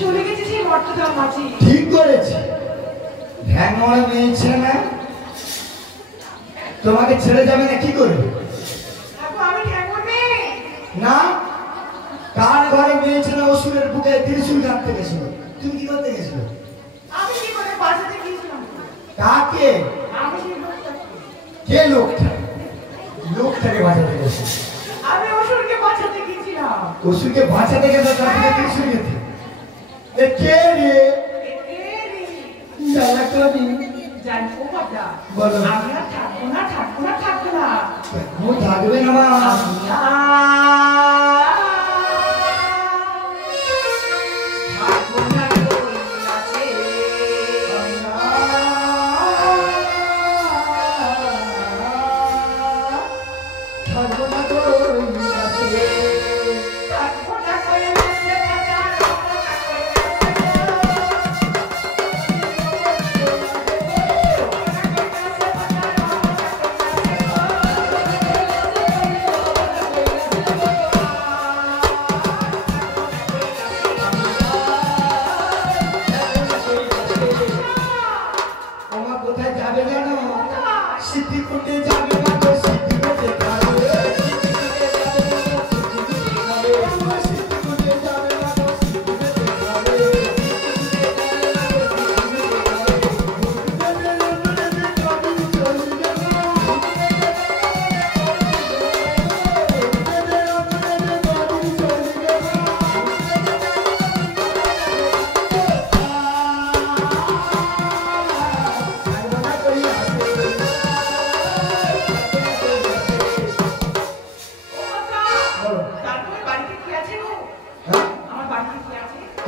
চলে গেছে সেই মর্তদার মাঝে। ঠিক করেছে, ভ্যাঙড়া মেয়েছে না, তোমাকে ছেড়ে যাবে না কি করবে? আমি ঠ্যাঙর মেয়ে না, কার ঘরে মেয়েছে না অসুরের বুকে ত্রিশূল কাটতে গেছিল, তুমি কি করতে গেছিল? আমি কি করে বাঁচাতে গিয়েছিলাম? কাকে? আমি সেই লোকটাকে। কে লোকটা? লোকটাকে বাঁচাতে গেছে। আমি অসুরকে বাঁচাতে গিয়েছিলাম। অসুরকে বাঁচাতে গেছে তার থেকে ত্রিশূল নিতে? এ কে রে? জানা কবি জানবো বাবা, বলো। আমি আর থাকবো না, থাকবো না, থাকবো না। ও থাকবে না মা। থাকবো না তোর কাছে। থাকবো না তোর কাছে। থাকবো না কই বসে থাকা, থাকবো না কই ওমা কোথায় যাবে জানো? সিদ্ধিকুণ্ডে যাবে না তো সিদ্ধিকুণ্ডে যাবে। সিদ্ধিকুণ্ডে যাবে না তো সিদ্ধিকুণ্ডে যাবে।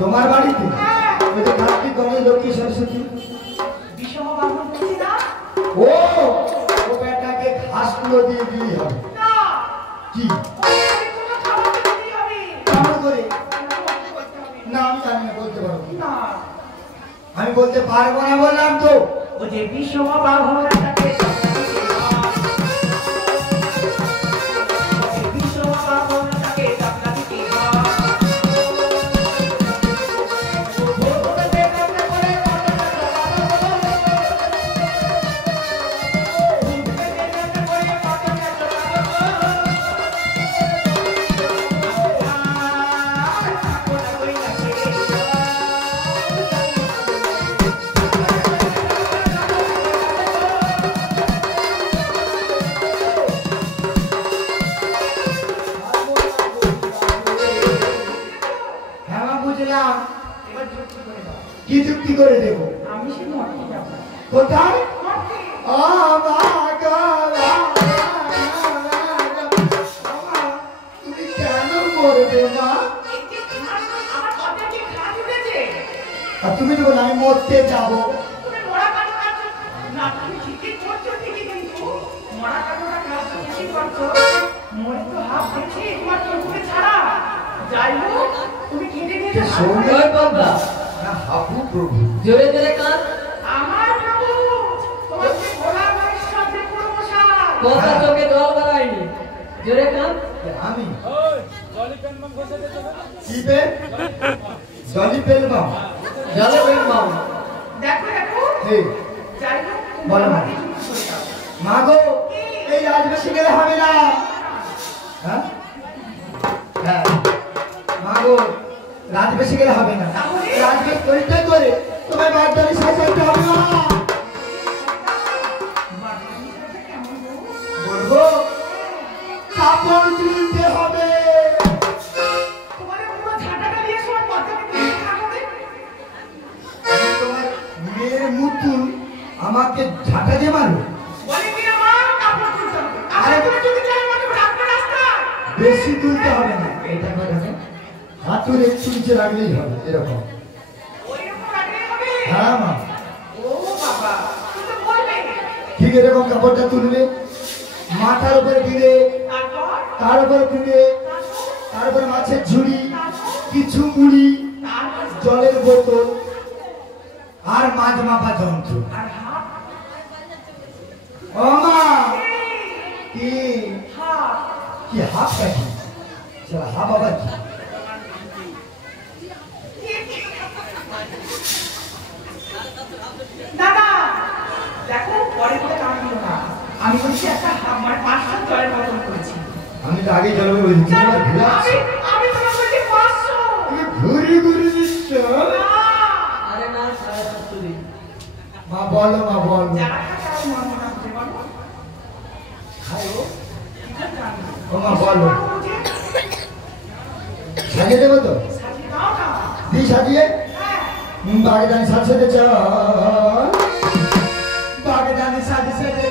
তোমার বাড়িতে ওই যে কার্তিক গণেশ লক্ষ্মী সরস্বতী বিষম বাবু বলছি না? ও ও বেটাকে ঘাসগুলো দিয়ে দিই হবে না, কি ওকে কোনো খাবার দিতে হবে। কেমন করে? বলতে হবে। না আমি জানি না, বলতে পারবো না। না, আমি বলতে পারবো না বললাম তো। ও যে বিষম বাবুটাকে বিষম বাবুটাকে টাকা দিতে হয়। হ্যাঁ মা বুঝলাম। এবার যুক্তি করে দাও। কি যুক্তি করে দেবো? আমি সে মরতে যাবো। কোথায়? মরতে? তুমি কেন মরবে মা? এই যে খাট, আমার কথায় কি খাট উঠেছে? আর তুমি তো বলে আমি মরতে যাবো। তুমি মরা কাটো কাটো না, তুমি ঠিকই করছো ঠিকই, কিন্তু মরা কাটোটা কাটছো ঠিকই করছো। মরে তো হাফ হয়েছে তোমার চোখে ছাড়া। যাই হোক, তুমি কেটে নিয়ে যাও। জয় বাবা, হাবু প্রভু জোরে জোরে কান। আমার প্রভু, তোমার যে ভোলা মহেশ্বর যে পুরো মশাই। কথা চোখে জল বাড়ায়নি, জোরে কান। আমি কি বে? জলি পেলবাম। জলে বের মাও। দেখো দেখো, হে যাই হোক, তুমি বলো। আমাকে যুক্তি করে দাও। মা গো, এই রাজবেশে গেলে হবে না। হ্যাঁ হ্যাঁ মা গো, রাজবেশে গেলে হবে না। রাজবেশ পরিত্যাগ করে তোমায় বাগদানি সাজাতে হবে না। বলবো কাপড় তুলতে হবে। তোমার পুরো ঝাঁটাটা দিয়ে সবার কথাকে তুমি থাকবে। তোমার মেয়ের মুতুল আমাকে ঝাঁটা দিয়ে মারো। বলে কি আমার কাপড় তুলতে হবে। আরে তুমি যদি চাই আমাকে রাখতে রাস্তা। বেশি তুলতে হবে না। এটা কথা না, হাতুর একটু নিচে রাখলেই হবে এরকম। ওইরকম রাখলেই হবে। হ্যাঁ মা, ও বাবা, তুমি তো বলবে। ঠিক এরকম কাপড়টা তুলবে, মাথার উপরে দিলে, তারপর তার উপরে দিলে, তার উপরে মাছের ঝুড়ি, কিছু মুড়ি, জলের বোতল আর মাছ মাপা যন্ত্র। আর হাত ও মা, কি হাত কি হাফ কাটি? হাফ আবার কি? কি দেখো পরে বলে কাম দিও না। আমি বলছি একটা মানে 500 জলের বোতল করেছি। আমি তো আগে জলবে বলছি আমি তোমার বলছি 500। তুমি ঘুরি ঘুরি দিচ্ছ। আরে না 750 দিন। মা বলো মা বলো। যারা খাও মন মনে করে বলো। খাও। ঠিক আছে। ও মা বলো। সাজিয়ে দেবো তো? সাজিয়ে দাও না। দিই সাজিয়ে? হ্যাঁ। বাগদানি সাজিয়ে চল। বাগদানি সাজিয়ে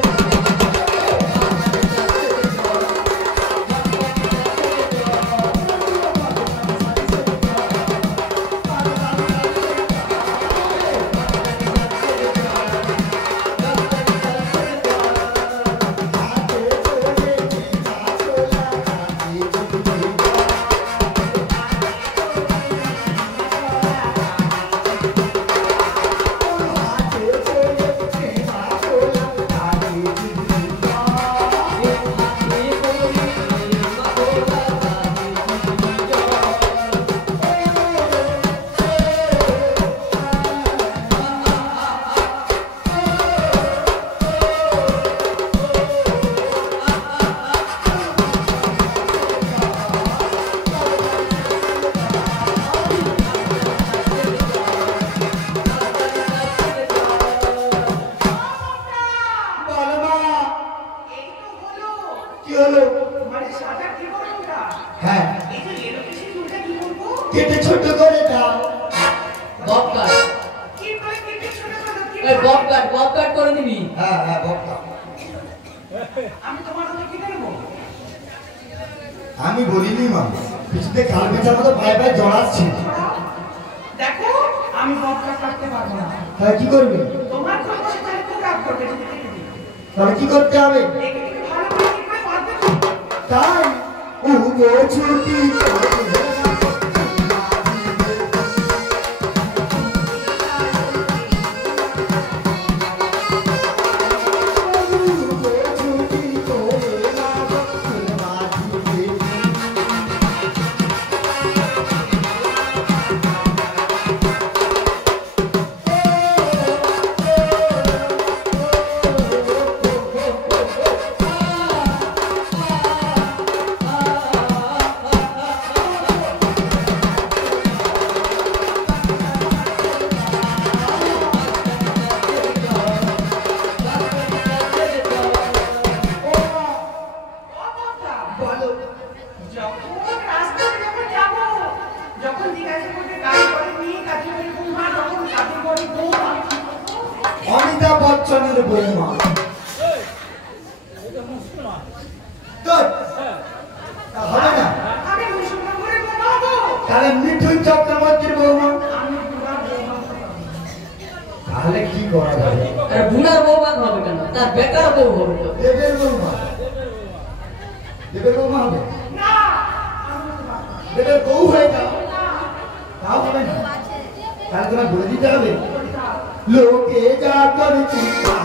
কেটে ছোট করে দাও। বব কাট। কি করে কেটে ছোট করে কি? এই বব কাট করে দিবি। হ্যাঁ হ্যাঁ বব কাট। আমি তোমার হাতে কি দেব? আমি বলিনি মা, পিছনে কাল বেচার মতো পায়ে পায়ে জড়াচ্ছি। দেখো আমি বব কাট করতে পারবো না। তাহলে কি করবে? তোমার কথা সেটা খুব রাগ করবে যদি কেটে দিই। তাহলে কি করতে হবে? দেখে কি ভালো করে কি করে পারবে তো? তাই উগো ছুটি অমিতাভ বচ্চনের বৌমা। হবে না? তাহলে মিঠুন চক্রবর্তীর বৌমা। তাহলে কি করা যাবে? আরে বুড়ার বউমা হবে কেন? তার বেকার বউ হবে তো। দেবের বৌমা। দেবের বৌমা হবে? দেবের বউ হয়ে যাও। তাও হবে না। তাহলে তোমার বলে দিতে হবে লোকে যা করে চিন্তা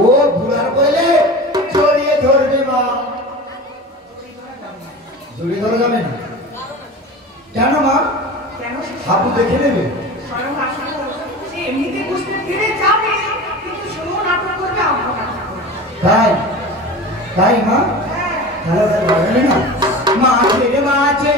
ও বুড়ার বলে জড়িয়ে ধরবে মা। জড়িয়ে ধরা যাবে না কেন মা? হাবু দেখে নেবে। তাই তাই মা? তাহলে না মাছের মাছে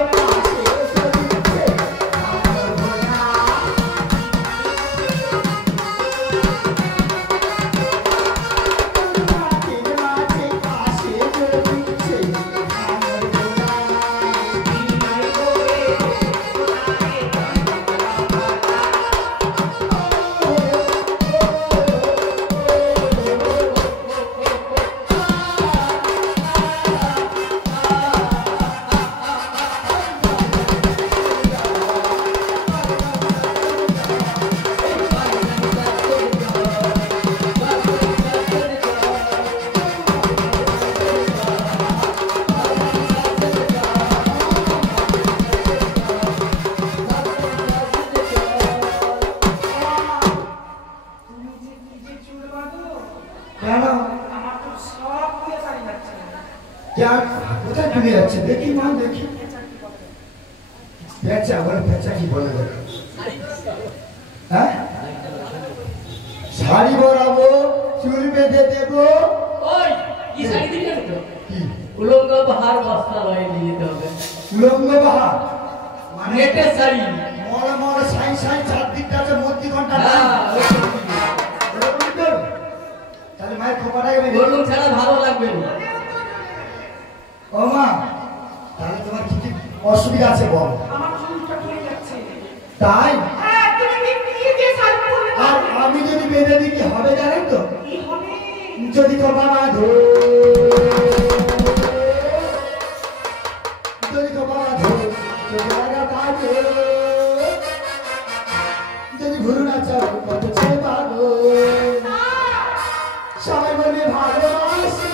কোথায় চলে যাচ্ছে দেখি মা দেখি পেঁচা বলে পেঁচা কি বলে হ্যাঁ শাড়ি পরাবো চুল বেঁধে দেবো ওই কি শাড়ি দিবেন তো কি উলঙ্গ বাহার বস্তা লয়ে দিয়ে যেতে হবে উলঙ্গ বাহার মানে নেটের শাড়ি মরা মরা সাই সাই চারদিকটা আছে মূর্তি ঘন্টা তাহলে মায়ের খোপাটাকে বলুন ছাড়া ভালো লাগবে না ও মা তাহলে তোমার কি কি অসুবিধা আছে বল আমার চুলটা পড়ে যাচ্ছে তাই হ্যাঁ তুমি নিয়ে যে শাড়ি পরলে আর আমি যদি বেঁধে দিই কি হবে জানেন তো কি হবে যদি খোপা বাঁধো যদি খোপা বাঁধো যদি লাগা বাঁধো যদি ঘুরু না চাও কত ছেলে পাগো সবাই বলবে ভালোবাসি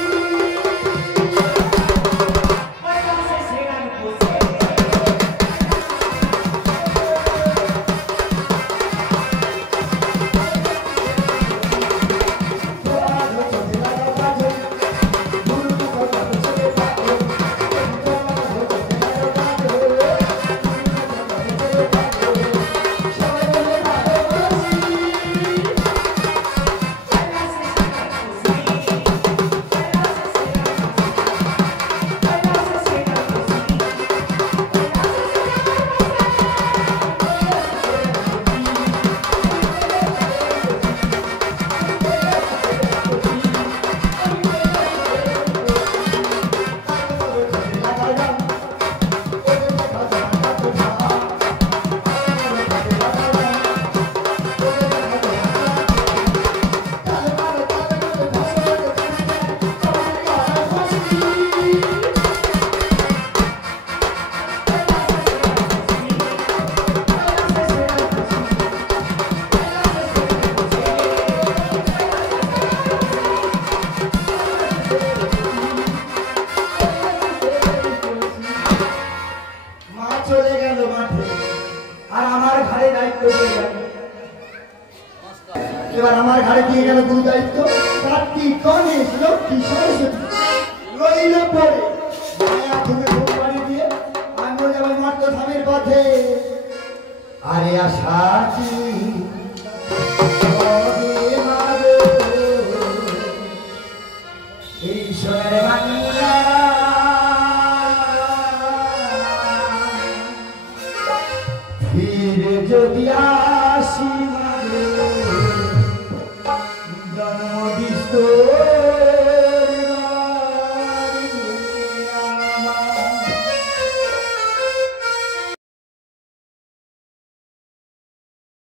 এবার আমার ঘাড়ে দিয়ে গেল গুরু দায়িত্ব কার্তিক গণেশ লক্ষ্মী সরস্বতী রইল পরে